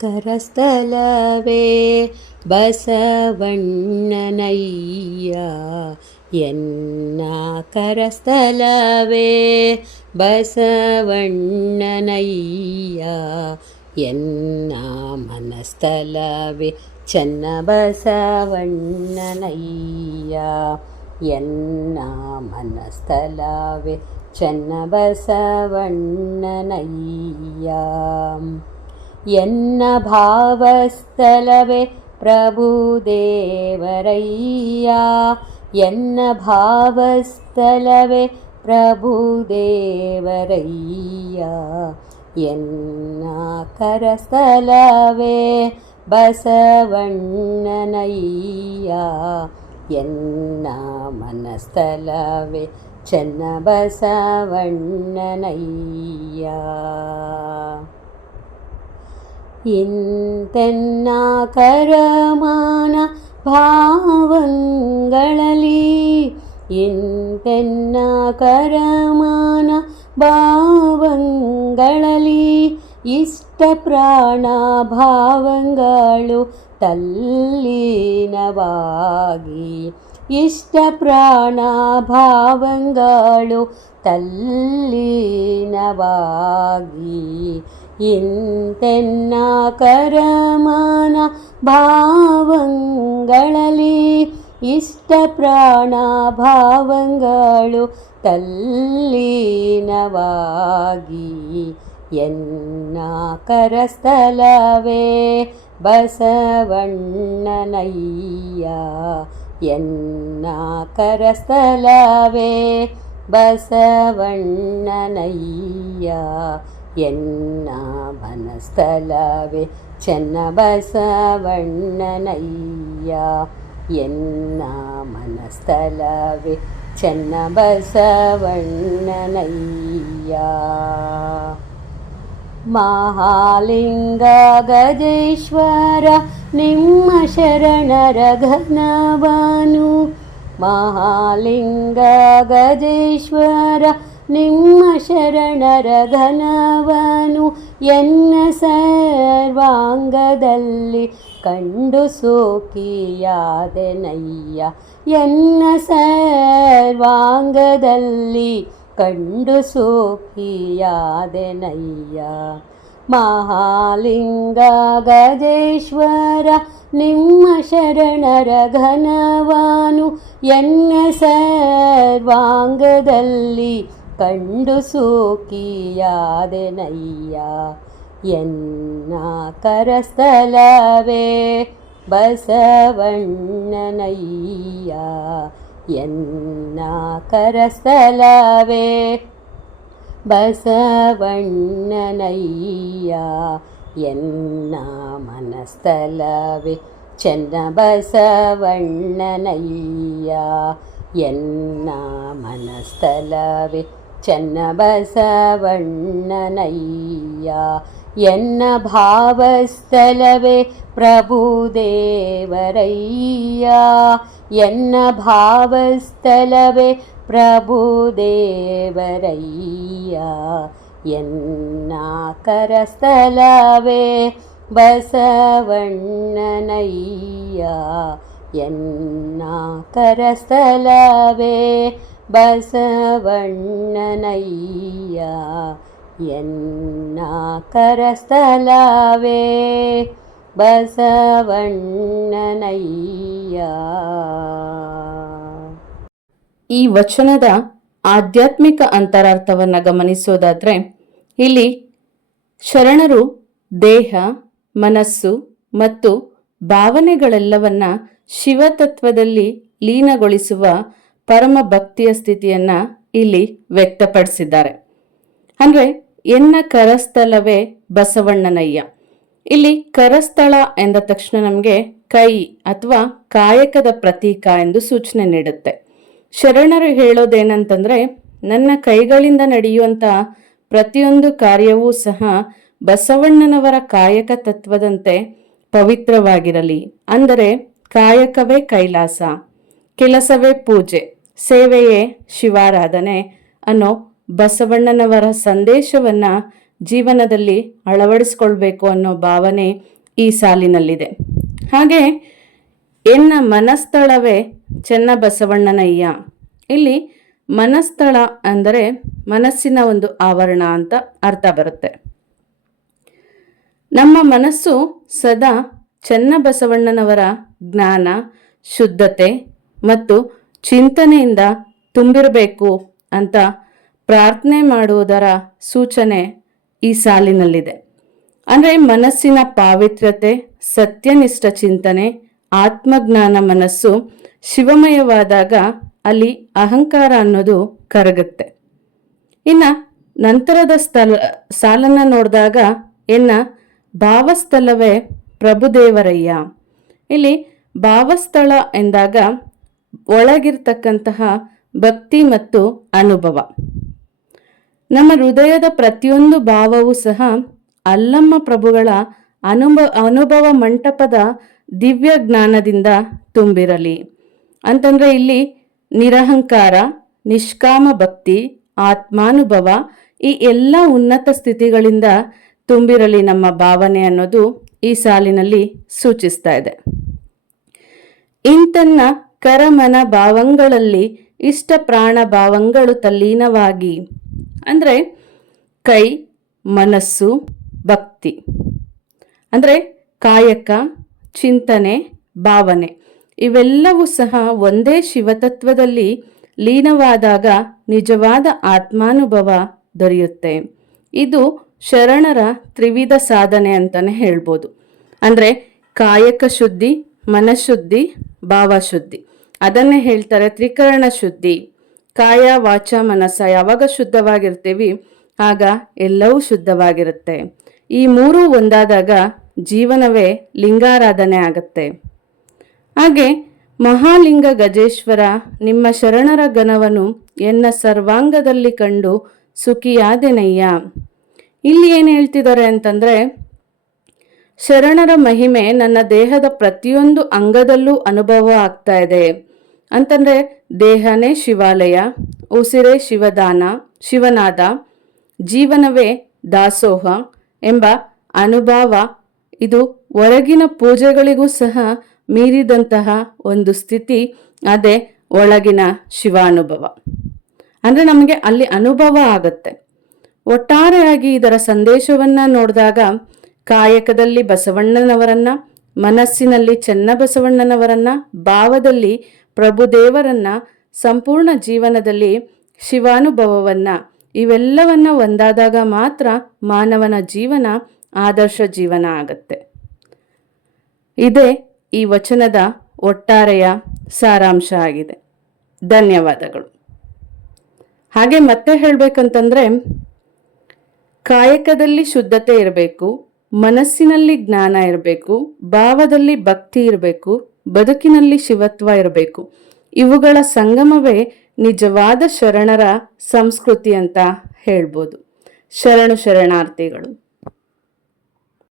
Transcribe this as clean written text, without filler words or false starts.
ಕರಸ್ಥಲವೇ ಬಸವಣ್ಣನಯ್ಯ ಎನ್ನ ಕರಸ್ಥಲವೇ ಬಸವಣ್ಣನಯ್ಯ ಎನ್ನ ಮನಸ್ಥಲವೇ ಚನ್ನ ಬಸವಣ್ಣನಯ್ಯ ಎನ್ನ ಮನಸ್ಥಲವೇ ಚನ್ನ ಬಸವಣ್ಣನಯ್ಯ ಎನ್ನ ಭಾವಸ್ಥಲವೇ ಪ್ರಭುದೇವರಯ್ಯ ಎನ್ನ ಭಾವಸ್ಥಲವೇ ಪ್ರಭುದೇವರಯ್ಯ ಎನ್ನ ಕರಸ್ಥಲವೇ ಬಸವಣ್ಣನಯ್ಯ ಎನ್ನ ಮನಸ್ಥಲವೇ ಚನ್ನ ಬಸವಣ್ಣನಯ್ಯ ಇಂತೆನ್ನ ಕರಮಾನ ಭಾವಂಗಳಲ್ಲಿ ಇಂತೆನ್ನ ಕರಮಾನ ಭಾವಂಗಳಲ್ಲಿ ಇಷ್ಟ ಪ್ರಾಣ ಭಾವಂಗಳು ತಲ್ಲೀನವಾಗಿ ಇಷ್ಟ ಪ್ರಾಣ ಭಾವಂಗಳು ತಲ್ಲೀನವಾಗಿ ಇಂತೆನ್ನ ಕರಮಾನ ಭಾವಂಗಳಲ್ಲಿ ಇಷ್ಟ ಪ್ರಾಣ ಭಾವಂಗಳು ತಲ್ಲೀನವಾಗಿ ಎನ್ನ ಕರಸ್ಥಲವೇ ಬಸವಣ್ಣನಯ್ಯ ಎನ್ನ ಕರಸ್ಥಲವೇ ಬಸವಣ್ಣನಯ್ಯ ಎನ್ನ ಮನಸ್ಥಲವೇ ಚನ್ನ ಬಸವಣ್ಣನಯ್ಯ ಎನ್ನ ಮನಸ್ಥಲವೇ ಚನ್ನ ಬಸವಣ್ಣನಯ್ಯ ಮಹಾಲಿಂಗ ಗಜೇಶ್ವರ ನಿಮ್ಮ ಶರಣರ ಘನವನು ಮಹಾಲಿಂಗ ಗಜೇಶ್ವರ ನಿಮ್ಮ ಶರಣರ ಘನವನು ಎನ್ನ ಸರ್ವಾಂಗದಲ್ಲಿ ಕಂಡು ಸೋಕಿಯಾದೆನಯ್ಯ ಎನ್ನ ಸರ್ವಾಂಗದಲ್ಲಿ ಕಂಡು ಸೋಕಿಯಾದೆನಯ್ಯ ಮಹಾಲಿಂಗ ಗಜೇಶ್ವರ ನಿಮ್ಮ ಶರಣರ ಘನವನು ಎನ್ನ ಸರ್ವಾಂಗದಲ್ಲಿ ಕಂಡು ಸೋಕಿಯಾದೆನಯ್ಯ ಎನ್ನ ಕರಸ್ಥಲವೇ ಬಸವಣ್ಣನಯ್ಯ ಎನ್ನ ಕರಸ್ಥಲವೇ ಬಸವಣ್ಣನಯ್ಯ ಎನ್ನ ಮನಸ್ಥಲವೇ ಚನ್ನ ಬಸವಣ್ಣನಯ್ಯ ಎನ್ನ ಮನಸ್ಥಲವೇ ಚನ್ನ ಬಸವಣ್ಣನಯ್ಯ ಎನ್ನ ಭಾವಸ್ಥಲವೇ ಪ್ರಭುದೇವರಯ್ಯ ಎನ್ನ ಭಾವಸ್ಥಲವೇ ಪ್ರಭುದೇವರಯ್ಯ ಎನ್ನ ಕರಸ್ಥಲವೇ ಬಸವಣ್ಣನಯ್ಯ ಎನ್ನ ಕರಸ್ಥಲವೇ ಬಸವಣ್ಣನಯ್ಯ ಎನ್ನ ಕರಸ್ಥಲವೇ ಬಸವಣ್ಣನಯ್ಯ. ಈ ವಚನದ ಆಧ್ಯಾತ್ಮಿಕ ಅಂತರಾರ್ಥವನ್ನು ಗಮನಿಸೋದಾದ್ರೆ ಇಲ್ಲಿ ಶರಣರು ದೇಹ, ಮನಸ್ಸು ಮತ್ತು ಭಾವನೆಗಳೆಲ್ಲವನ್ನ ಶಿವತತ್ವದಲ್ಲಿ ಲೀನಗೊಳಿಸುವ ಪರಮ ಭಕ್ತಿಯ ಸ್ಥಿತಿಯನ್ನ ಇಲ್ಲಿ ವ್ಯಕ್ತಪಡಿಸಿದ್ದಾರೆ. ಅಂದ್ರೆ ಎನ್ನ ಕರಸ್ಥಲವೇ ಬಸವಣ್ಣನಯ್ಯ. ಇಲ್ಲಿ ಕರಸ್ಥಳ ಎಂದ ತಕ್ಷಣ ನಮಗೆ ಕೈ ಅಥವಾ ಕಾಯಕದ ಪ್ರತೀಕ ಎಂದು ಸೂಚನೆ ನೀಡುತ್ತೆ. ಶರಣರು ಹೇಳೋದೇನಂತಂದ್ರೆ, ನನ್ನ ಕೈಗಳಿಂದ ನಡೆಯುವಂತ ಪ್ರತಿಯೊಂದು ಕಾರ್ಯವೂ ಸಹ ಬಸವಣ್ಣನವರ ಕಾಯಕ ತತ್ವದಂತೆ ಪವಿತ್ರವಾಗಿರಲಿ. ಅಂದರೆ ಕಾಯಕವೇ ಕೈಲಾಸ, ಕೆಲಸವೇ ಪೂಜೆ, ಸೇವೆಯೇ ಶಿವಾರಾಧನೆ ಅನ್ನೋ ಬಸವಣ್ಣನವರ ಸಂದೇಶವನ್ನ ಜೀವನದಲ್ಲಿ ಅಳವಡಿಸ್ಕೊಳ್ಬೇಕು ಅನ್ನೋ ಭಾವನೆ ಈ ಸಾಲಿನಲ್ಲಿದೆ. ಹಾಗೆ ಎನ್ನ ಮನಸ್ಥಳವೇ ಚೆನ್ನಬಸವಣ್ಣನಯ್ಯ. ಇಲ್ಲಿ ಮನಸ್ಥಳ ಅಂದರೆ ಮನಸ್ಸಿನ ಒಂದು ಆವರಣ ಅಂತ ಅರ್ಥ ಬರುತ್ತೆ. ನಮ್ಮ ಮನಸ್ಸು ಸದಾ ಚೆನ್ನಬಸವಣ್ಣನವರ ಜ್ಞಾನ, ಶುದ್ಧತೆ ಮತ್ತು ಚಿಂತನೆಯಿಂದ ತುಂಬಿರಬೇಕು ಅಂತ ಪ್ರಾರ್ಥನೆ ಮಾಡುವುದರ ಸೂಚನೆ ಈ ಸಾಲಿನಲ್ಲಿದೆ. ಅಂದರೆ ಮನಸ್ಸಿನ ಪಾವಿತ್ರ್ಯತೆ, ಸತ್ಯನಿಷ್ಠ ಚಿಂತನೆ, ಆತ್ಮಜ್ಞಾನ ಮನಸ್ಸು ಶಿವಮಯವಾದಾಗ ಅಲ್ಲಿ ಅಹಂಕಾರ ಅನ್ನೋದು ಕರಗುತ್ತೆ. ಇನ್ನು ನಂತರದ ಸಾಲನ್ನ ನೋಡಿದಾಗ ಎನ್ನ ಭಾವಸ್ಥಳವೇ ಪ್ರಭುದೇವರಯ್ಯ. ಇಲ್ಲಿ ಭಾವಸ್ಥಳ ಎಂದಾಗ ಒಳಗಿರ್ತಕ್ಕಂತಹ ಭಕ್ತಿ ಮತ್ತು ಅನುಭವ. ನಮ್ಮ ಹೃದಯದ ಪ್ರತಿಯೊಂದು ಭಾವವೂ ಸಹ ಅಲ್ಲಮ್ಮ ಪ್ರಭುಗಳ ಅನುಭವ ಮಂಟಪದ ದಿವ್ಯ ಜ್ಞಾನದಿಂದ ತುಂಬಿರಲಿ ಅಂತಂದ್ರೆ ಇಲ್ಲಿ ನಿರಹಂಕಾರ, ನಿಷ್ಕಾಮ ಭಕ್ತಿ, ಆತ್ಮಾನುಭವ ಈ ಎಲ್ಲ ಉನ್ನತ ಸ್ಥಿತಿಗಳಿಂದ ತುಂಬಿರಲಿ ನಮ್ಮ ಭಾವನೆ ಅನ್ನೋದು ಈ ಸಾಲಿನಲ್ಲಿ ಸೂಚಿಸ್ತಾ ಇದೆ. ಇಂತನ್ನ ಕರಮನ ಭಾವಂಗಳಲ್ಲಿ ಇಷ್ಟ ಪ್ರಾಣ ಭಾವಂಗಳು ತಲ್ಲೀನವಾಗಿ ಅಂದರೆ ಕೈ, ಮನಸ್ಸು, ಭಕ್ತಿ ಅಂದರೆ ಕಾಯಕ, ಚಿಂತನೆ, ಭಾವನೆ ಇವೆಲ್ಲವೂ ಸಹ ಒಂದೇ ಶಿವತತ್ವದಲ್ಲಿ ಲೀನವಾದಾಗ ನಿಜವಾದ ಆತ್ಮಾನುಭವ ದೊರೆಯುತ್ತೆ. ಇದು ಶರಣರ ತ್ರಿವಿಧ ಸಾಧನೆ ಅಂತಾನೆ ಹೇಳ್ಬೋದು. ಅಂದರೆ ಕಾಯಕ ಶುದ್ಧಿ, ಮನಶುದ್ಧಿ, ಭಾವಶುದ್ಧಿ ಅದನ್ನೇ ಹೇಳ್ತಾರೆ ತ್ರಿಕರಣ ಶುದ್ಧಿ. ಕಾಯ, ವಾಚ, ಮನಸ್ಸ ಯಾವಾಗ ಶುದ್ಧವಾಗಿರ್ತೀವಿ ಆಗ ಎಲ್ಲವೂ ಶುದ್ಧವಾಗಿರುತ್ತೆ. ಈ ಮೂರೂ ಒಂದಾದಾಗ ಜೀವನವೇ ಲಿಂಗಾರಾಧನೆ ಆಗತ್ತೆ. ಹಾಗೆ ಮಹಾಲಿಂಗ ಗಜೇಶ್ವರ ನಿಮ್ಮ ಶರಣರ ಘನವನ್ನು ಎನ್ನ ಸರ್ವಾಂಗದಲ್ಲಿ ಕಂಡು ಸುಖಿಯಾದೆನಯ್ಯ. ಇಲ್ಲಿ ಏನು ಹೇಳ್ತಿದ್ದಾರೆ ಅಂತಂದ್ರೆ ಶರಣರ ಮಹಿಮೆ ನನ್ನ ದೇಹದ ಪ್ರತಿಯೊಂದು ಅಂಗದಲ್ಲೂ ಅನುಭವ ಆಗ್ತಾ ಇದೆ ಅಂತಂದ್ರೆ ದೇಹನೇ ಶಿವಾಲಯ, ಉಸಿರೇ ಶಿವನಾದ, ಜೀವನವೇ ದಾಸೋಹ ಎಂಬ ಅನುಭವ ಇದು ಹೊರಗಿನ ಪೂಜೆಗಳಿಗೂ ಸಹ ಮೀರಿದಂತಹ ಒಂದು ಸ್ಥಿತಿ. ಅದೇ ಒಳಗಿನ ಶಿವಾನುಭವ. ಅಂದ್ರೆ ನಮಗೆ ಅಲ್ಲಿ ಅನುಭವ ಆಗತ್ತೆ. ಒಟ್ಟಾರೆಯಾಗಿ ಇದರ ಸಂದೇಶವನ್ನ ನೋಡಿದಾಗ ಕಾಯಕದಲ್ಲಿ ಬಸವಣ್ಣನವರನ್ನ, ಮನಸ್ಸಿನಲ್ಲಿ ಚೆನ್ನಬಸವಣ್ಣನವರನ್ನ, ಭಾವದಲ್ಲಿ ಪ್ರಭುದೇವರನ್ನ, ಸಂಪೂರ್ಣ ಜೀವನದಲ್ಲಿ ಶಿವಾನುಭವವನ್ನ ಇವೆಲ್ಲವನ್ನ ಒಂದಾದಾಗ ಮಾತ್ರ ಮಾನವನ ಜೀವನ ಆದರ್ಶ ಜೀವನ ಆಗತ್ತೆ. ಇದೇ ಈ ವಚನದ ಒಟ್ಟಾರೆಯ ಸಾರಾಂಶ ಆಗಿದೆ. ಧನ್ಯವಾದಗಳು. ಹಾಗೆ ಮತ್ತೆ ಹೇಳ್ಬೇಕಂತಂದ್ರೆ ಕಾಯಕದಲ್ಲಿ ಶುದ್ಧತೆ ಇರಬೇಕು, ಮನಸ್ಸಿನಲ್ಲಿ ಜ್ಞಾನ ಇರಬೇಕು, ಭಾವದಲ್ಲಿ ಭಕ್ತಿ ಇರಬೇಕು, ಬದುಕಿನಲ್ಲಿ ಶಿವತ್ವ ಇರಬೇಕು. ಇವುಗಳ ಸಂಗಮವೇ ನಿಜವಾದ ಶರಣರ ಸಂಸ್ಕೃತಿ ಅಂತ ಹೇಳ್ಬೋದು. ಶರಣಾರ್ಥಿಗಳು.